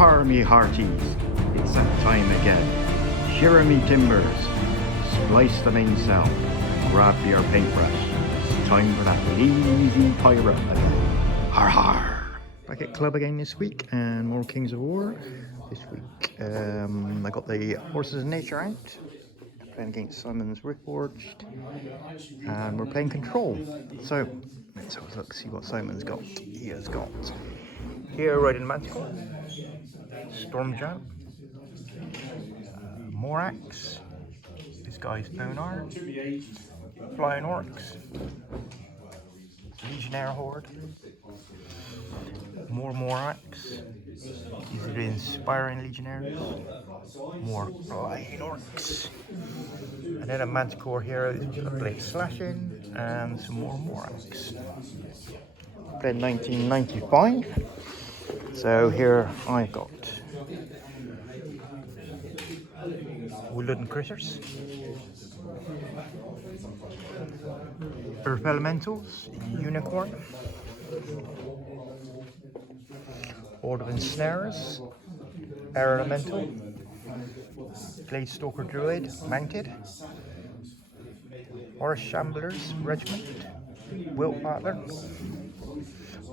Har me hearties, it's that time again. Shear me timbers, splice the mainsail, grab your paintbrush. It's time for that lazy pirate life. Har har! Back at club again this week, and more Kings of War. This week, I got the Forces of Nature out. Playing against Simons Riftforged, and we're playing Control. So let's have a look, see what Simon's got. He has got here riding Manticore, Stormjump, Morax, this guy's Bonar, Flying Orcs, Legionnaire Horde, more Morax. These are the Inspiring Legionnaires, more Flying Orcs, and then a Manticore here, a Blade Slashing, and some more Morax. Played 1995, so here I've got Wooden Critters, Earth Elementals, Unicorn, Horde of Ensnarers, Air Elemental, Blade Stalker Druid, Mounted, Horse Shamblers Regiment, Wilt Battler,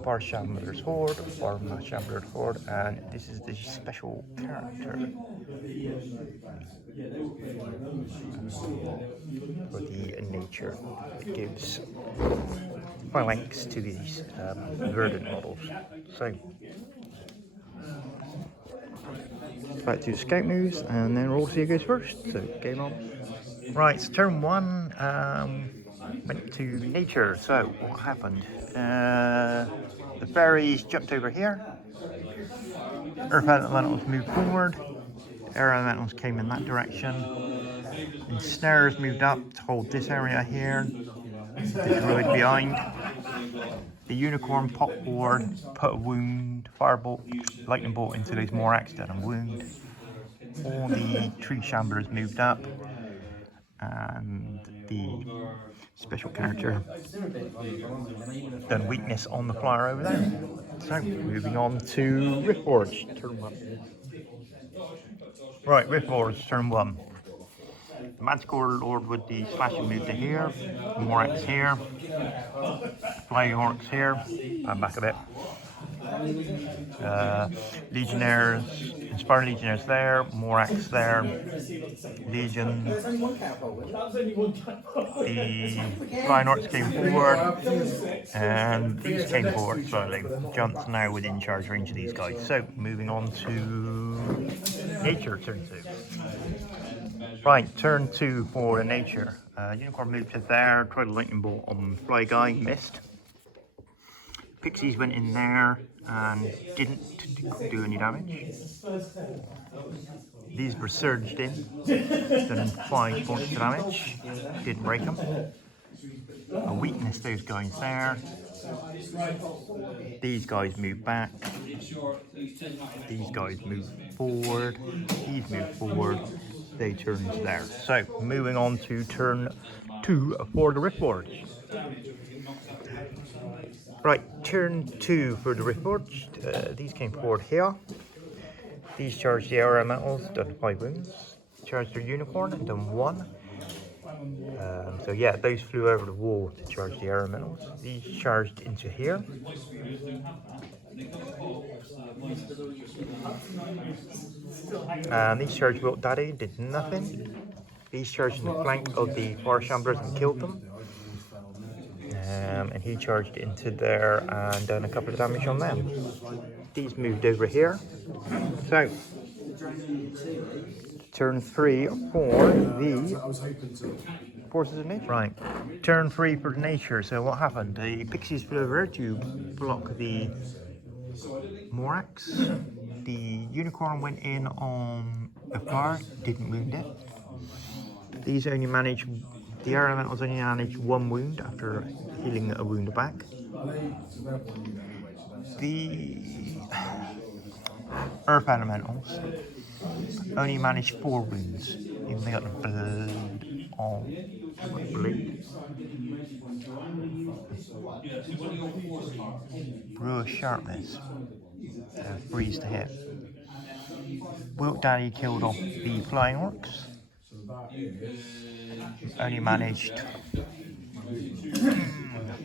Bar Shamblers Horde, Bar Shamblers Horde, and this is the special character for the nature. It gives phalanx to these verdant models. So, back to scout moves, and then we'll see who goes first. So, game on. Right, so turn one went to nature. So, what happened? The fairies jumped over here. Earth Elementals moved forward. Air Elementals came in that direction. And Snares moved up to hold this area here. The Druid behind. The Unicorn popped forward, put a wound, firebolt, lightning bolt into those Morax, done a wound. All the Tree Shamblers moved up. And the special character done weakness on the flyer over there. So, moving on to Riftforged, turn one. Right, Riftforged, turn one. The Manticore Lord with the slashing move to here, Morax here, Flying Orcs here, and back a bit. Legionnaires, Inspired Legionnaires there, Morax there, Legion. The Flying Orcs came forward, and these came forward slowly. Jump's now within charge range of these guys. So, moving on to Nature, turn two. Right, turn two for the Nature. Unicorn moved to there, tried a lightning bolt on Fly Guy, missed. Pixies went in there and didn't do any damage. These were surged in, done 5 points of damage, didn't break them. A weakness those guys there. These guys move back. These guys move forward. These move forward. They turn to there. So, moving on to turn 2 for the Riftforged. Right, turn 2 for the Riftforged. These came forward here. These charged the Air Elementals, done 5 wounds. Charged their Unicorn and done 1. So yeah, those flew over the wall to charge the Air Elementals. These charged into here. And these charged Wilt Daddy, did nothing. These charged in the flank of the Far Shamblers and killed them. And he charged into there and done a couple of damage on them. These moved over here. So, turn 3 for the Forces of Nature. Right, turn 3 for Nature. So what happened? The Pixies flew over to block the Morax. The Unicorn went in on the fire, didn't wound it. These only managed, the Air Elementals only managed 1 wound after healing a wound back. The Earth Elementals only managed 4 wounds, even they got the blood on bleed. Brew of Sharpness, freeze to hit. Wilt Daddy killed off the flying orcs. Only managed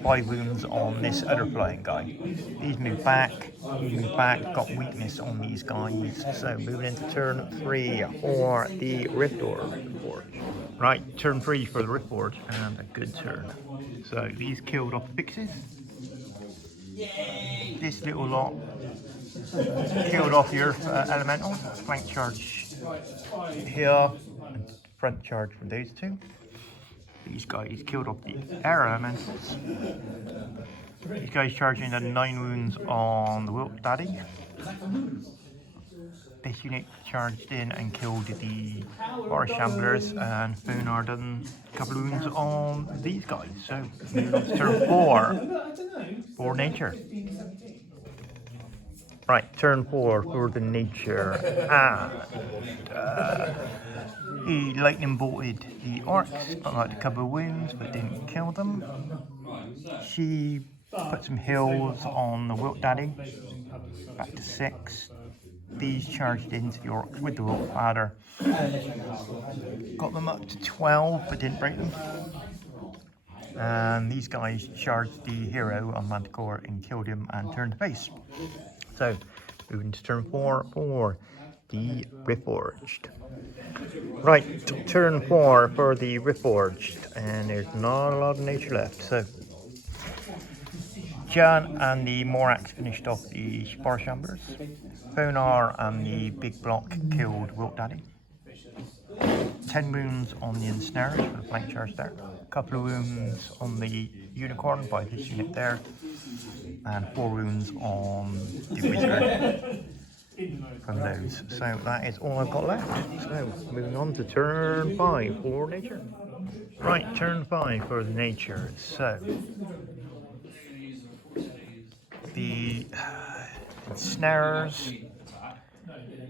5 wounds on this other flying guy. These moved back, got weakness on these guys. So moving into turn 3 for the Riftforged. Right, turn 3 for the Riftforged, and a good turn. So these killed off fixes. This little lot killed off the Earth Elemental. Flank charge here, and front charge for those two. These guys killed off the Air Elementals. These guys charging in 9 wounds on the Wilt Daddy. This unit charged in and killed the Forest Shamblers, and Fonar done a couple of wounds on these guys. So moving on to turn 4 for nature. Right, turn 4 for the nature, and he lightning bolted the orcs, got like a couple of wounds but didn't kill them. She put some heals on the Wilt Daddy, back to 6. These charged into the orcs with the Wilt Ladder, got them up to 12 but didn't break them. And these guys charged the hero on Manticore and killed him and turned to face. So, moving to turn 4 for the Riftforged. Right, turn 4 for the Riftforged, and there's not a lot of nature left. So, Jan and the Morax finished off the Forest Shamblers. Fonar and the big block killed Wilt Daddy. 10 wounds on the Ensnarers for the flank charge there. A couple of wounds on the Unicorn by this unit there. And 4 wounds on the Wizard from those. So that is all I've got left. So moving on to turn 5 for nature. Right, turn 5 for the nature. So the Snarers,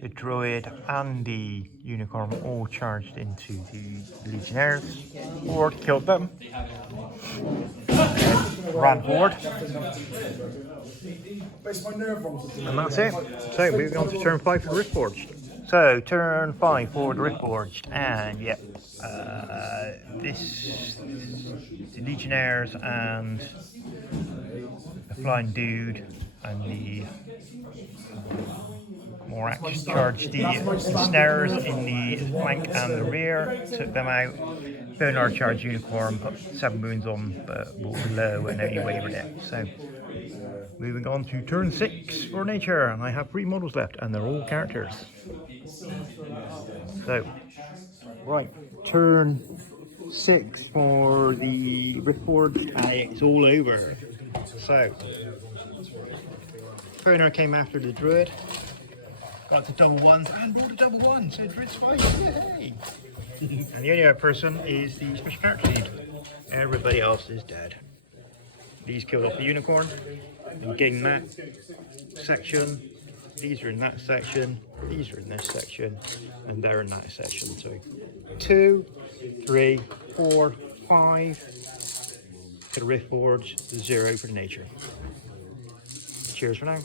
the Druid and the Unicorn all charged into the Legionnaires, or killed them, ran forward, and that's it. So moving on to turn 5 for the Riftforged. So turn 5 for the Riftforged, and yep, the Legionnaires and the Flying Dude and the Morax charged the Snarers in the flank and the rear, took them out. Fonar charged Unicorn, put 7 wounds on, but low and only wavered it. So, moving on to turn 6 for nature, and I have 3 models left, and they're all characters. So, right, turn 6 for the Riftforged, and it's all over. So, Fonar came after the Druid. Got the double 1s and rolled a double 1, so Druid's fine, yay! And the only other person is the special character lead. Everybody else is dead. These killed off the Unicorn, and getting that section. These are in that section, these are in this section, and they're in that section. So 2, 3, 4, 5 for the Riftforged, 0 for the nature. Cheers for now.